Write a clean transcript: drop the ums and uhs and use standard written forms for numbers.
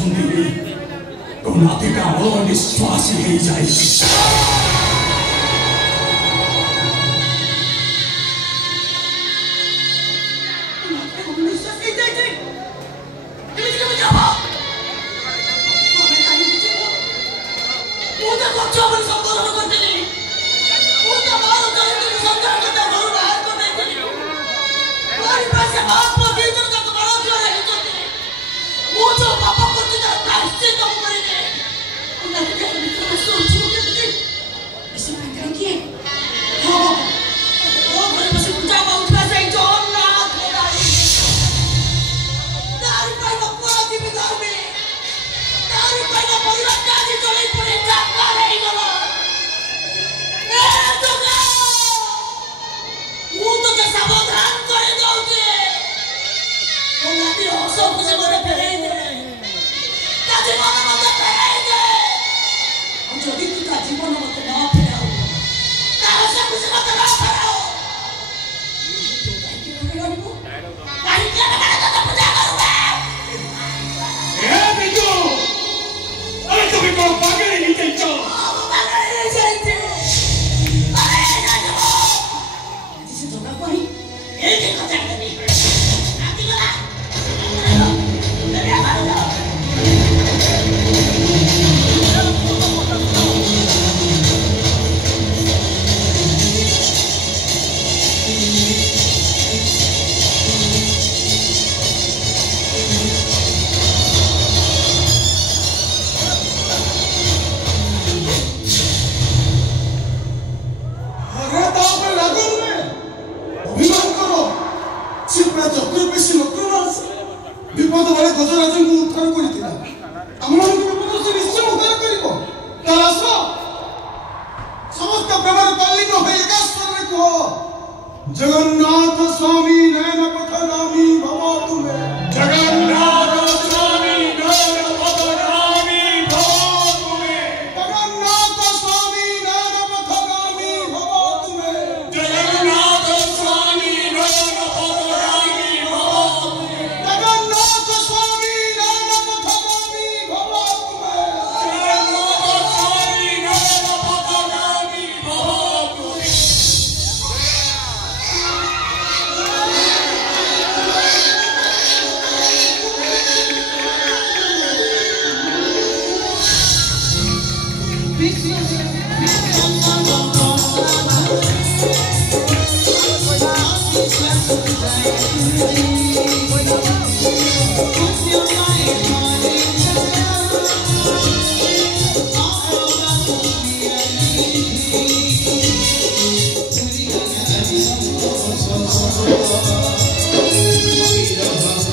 ଅଛନ୍ତି ତୋ ନାତିଟା ଅବିଶ୍ୱାସୀ ହେଇଯାଇଛି। विपद बेले गजराज को उद्धार कर विपद से निश्चय उद्धार कर समस्त प्रकार तल्लीन हो एकास्वर कह जगन्नाथ स्वामी नयन पथगामी भव तुम्हें जगन्नाथ स्वामी नयन पथगामी भव तुम्हें जगन्नाथ स्वामी नयन पथगामी भव तुम्हें जगन्नाथ स्वामी नयन पथगामी भव तुम्हें जगन्नाथ स्वामी नयन पथगामी भव तुम्हें जगन्नाथ स्वामी नयन पथगामी भव तुम्हें।